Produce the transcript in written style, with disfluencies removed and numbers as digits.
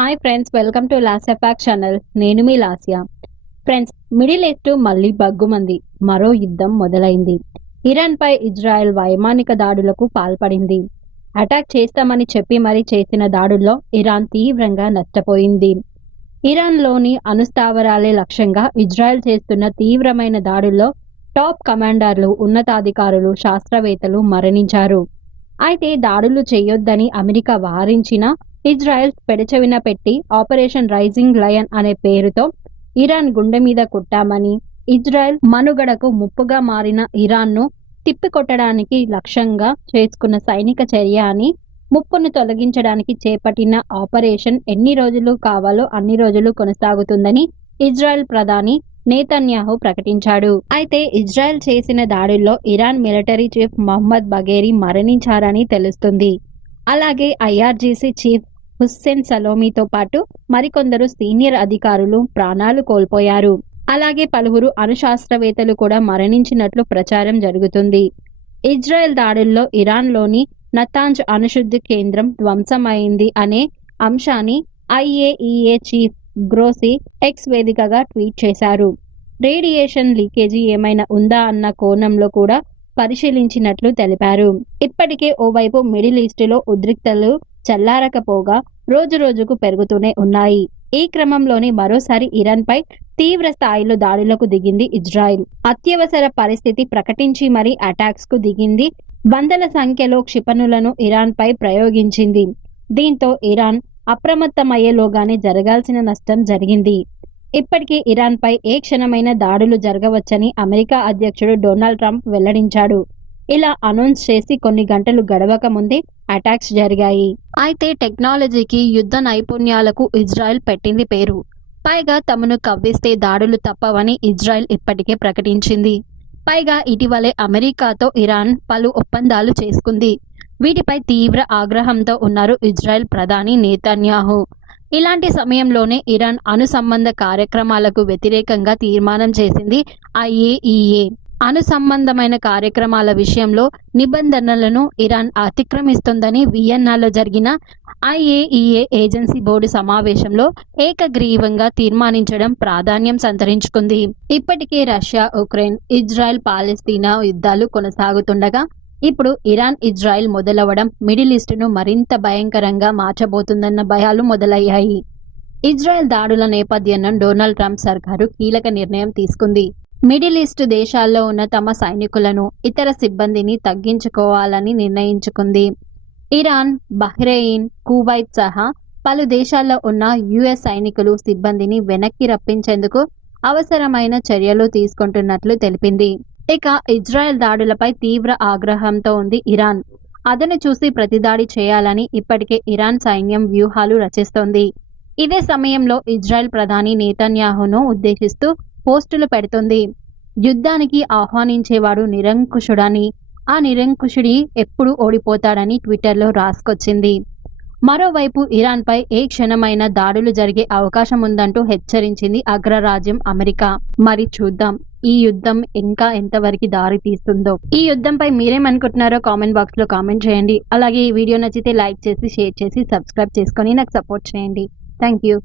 Hi friends, welcome to Lasya fact channel. నేను మీ Lasya. Friends, middle east మళ్ళీ బగ్గుమంది. మరో యుద్ధం మొదలైంది. ఇరాన్ పై ఇజ్రాయెల్ వైమానిక దాడులకు పాల్పడింది. అటాక్ చేస్తామని చెప్పి మరీ చేసిన దాడుల్లో ఇరాన్ తీవ్రంగా నష్టపోయింది. ఇరాన్లోని అణుస్థావరాలే లక్ష్యంగా ఇజ్రాయెల్ చేస్తున్న తీవ్రమైన దాడుల్లో టాప్ కమాండర్లు, ఉన్నతాధికారులు, శాస్త్రవేత్తలు మరణించారు. అయితే దాడులు చేయొద్దని అమెరికా వారించినా ఇజ్రాయెల్ పెడచెవిన పెట్టి ఆపరేషన్ రైజింగ్ లయన్ అనే పేరుతో ఇరాన్ గుండె మీద కొట్టామని, ఇజ్రాయెల్ మనుగడకు ముప్పుగా మారిన ఇరాన్ను తిప్పికొట్టడానికి లక్ష్యంగా చేసుకున్న సైనిక చర్య అని, ముప్పును తొలగించడానికి చేపట్టిన ఆపరేషన్ ఎన్ని రోజులు కావాలో అన్ని రోజులు కొనసాగుతుందని ఇజ్రాయెల్ ప్రధాని నేతన్యాహు ప్రకటించాడు. అయితే ఇజ్రాయెల్ చేసిన దాడుల్లో Iran military chief Mohammad Bagheri మరణించారని తెలుస్తుంది. అలాగే ఐఆర్జీసీ చీఫ్ హుస్సేన్ సలోమీతో పాటు మరికొందరు సీనియర్ అధికారులు ప్రాణాలు కోల్పోయారు. అలాగే పలువురు అణుశాస్త్రవేత్తలు కూడా మరణించినట్లు ప్రచారం జరుగుతుంది. ఇజ్రాయెల్ దాడుల్లో ఇరాన్లోని నతాంజ్ అణుశుద్ధి కేంద్రం ధ్వంసమైంది అనే అంశాన్ని ఐఏఈఏ చీఫ్ గ్రోసీ ఎక్స్ వేదికగా ట్వీట్ చేశారు. రేడియేషన్ లీకేజీ ఏమైనా ఉందా అన్న కోణంలో కూడా పరిశీలించినట్లు తెలిపారు. ఇప్పటికే ఓవైపు మిడిల్ ఈస్టులో ఉద్రిక్తలు చల్లారకపోగా రోజు రోజుకు పెరుగుతూనే ఉన్నాయి. ఈ క్రమంలోనే మరోసారి ఇరాన్ పై తీవ్ర స్థాయిలో దాడులకు దిగింది ఇజ్రాయెల్. అత్యవసర పరిస్థితి ప్రకటించి మరీ అటాక్స్ కు దిగింది. వందల సంఖ్యలో క్షిపణులను ఇరాన్ పై ప్రయోగించింది. దీంతో ఇరాన్ అప్రమత్తమయ్యేలోగానే జరగాల్సిన నష్టం జరిగింది. ఇప్పటికే ఇరాన్ పై ఏ క్షణమైన దాడులు జరగవచ్చని అమెరికా అధ్యక్షుడు డొనాల్డ్ ట్రంప్ వెల్లడించాడు. ఇలా అనౌన్స్ చేసి కొన్ని గంటలు గడవక ముందే అటాక్స్ జరిగాయి. అయితే టెక్నాలజీకి, యుద్ధ నైపుణ్యాలకు ఇజ్రాయెల్ పెట్టింది పేరు. పైగా తమను కవ్విస్తే దాడులు తప్పవని ఇజ్రాయెల్ ఇప్పటికే ప్రకటించింది. పైగా ఇటీవలే అమెరికాతో ఇరాన్ పలు ఒప్పందాలు చేసుకుంది. వీటిపై తీవ్ర ఆగ్రహంతో ఉన్నారు ఇజ్రాయెల్ ప్రధాని నేతన్యాహు. ఇలాంటి సమయంలోనే ఇరాన్ అణు సంబంధ కార్యక్రమాలకు వ్యతిరేకంగా తీర్మానం చేసింది ఐఏఈఏ. అణు సంబంధమైన కార్యక్రమాల విషయంలో నిబంధనలను ఇరాన్ అతిక్రమిస్తుందని వియన్నాలో జరిగిన ఐఏఈఏ ఏజెన్సీ బోర్డు సమావేశంలో ఏకగ్రీవంగా తీర్మానించడం ప్రాధాన్యం సంతరించుకుంది. ఇప్పటికే రష్యా, ఉక్రెయిన్, ఇజ్రాయెల్, పాలస్తీనా యుద్ధాలు కొనసాగుతుండగా ఇప్పుడు ఇరాన్ ఇజ్రాయెల్ మొదలవడం మిడిల్ ఈస్టును మరింత భయంకరంగా మార్చబోతుందన్న భయాలు మొదలయ్యాయి. ఇజ్రాయెల్ దాడుల నేపథ్యంలో డొనాల్డ్ ట్రంప్ సర్కారు కీలక నిర్ణయం తీసుకుంది. మిడిల్ ఈస్ట్ దేశాల్లో ఉన్న తమ సైనికులను, ఇతర సిబ్బందిని తగ్గించుకోవాలని నిర్ణయించుకుంది. ఇరాన్, బహ్రెయిన్, కువైట్ సహా పలు దేశాల్లో ఉన్న యుఎస్ సైనికులు, సిబ్బందిని వెనక్కి రప్పించేందుకు అవసరమైన చర్యలు తీసుకుంటున్నట్లు తెలిపింది. ఇక ఇజ్రాయెల్ దాడులపై తీవ్ర ఆగ్రహంతో ఉంది ఇరాన్. అదను చూసి ప్రతిదాడి చేయాలని ఇప్పటికే ఇరాన్ సైన్యం వ్యూహాలు రచిస్తోంది. ఇదే సమయంలో ఇజ్రాయెల్ ప్రధాని నేతన్యాహును ఉద్దేశిస్తూ పోస్టులు పెడుతోంది. యుద్ధానికి ఆహ్వానించేవాడు నిరంకుశుడని, ఆ నిరంకుశుడి ఎప్పుడు ఓడిపోతాడని ట్విట్టర్లో రాసుకొచ్చింది. మరోవైపు ఇరాన్పై ఏ క్షణమైనా దాడులు జరిగే అవకాశం ఉందంటూ హెచ్చరించింది అగ్రరాజ్యం అమెరికా. మరి చూద్దాం ఈ యుద్ధం ఇంకా ఎంతవరకు దారి తీస్తుందో. ఈ యుద్ధంపై మీరేమనుకుంటున్నారో కామెంట్ బాక్స్ లో కామెంట్ చేయండి. అలాగే ఈ వీడియో నచ్చితే లైక్ చేసి, షేర్ చేసి, సబ్స్క్రైబ్ చేసుకొని నాకు సపోర్ట్ చేయండి. Thank you.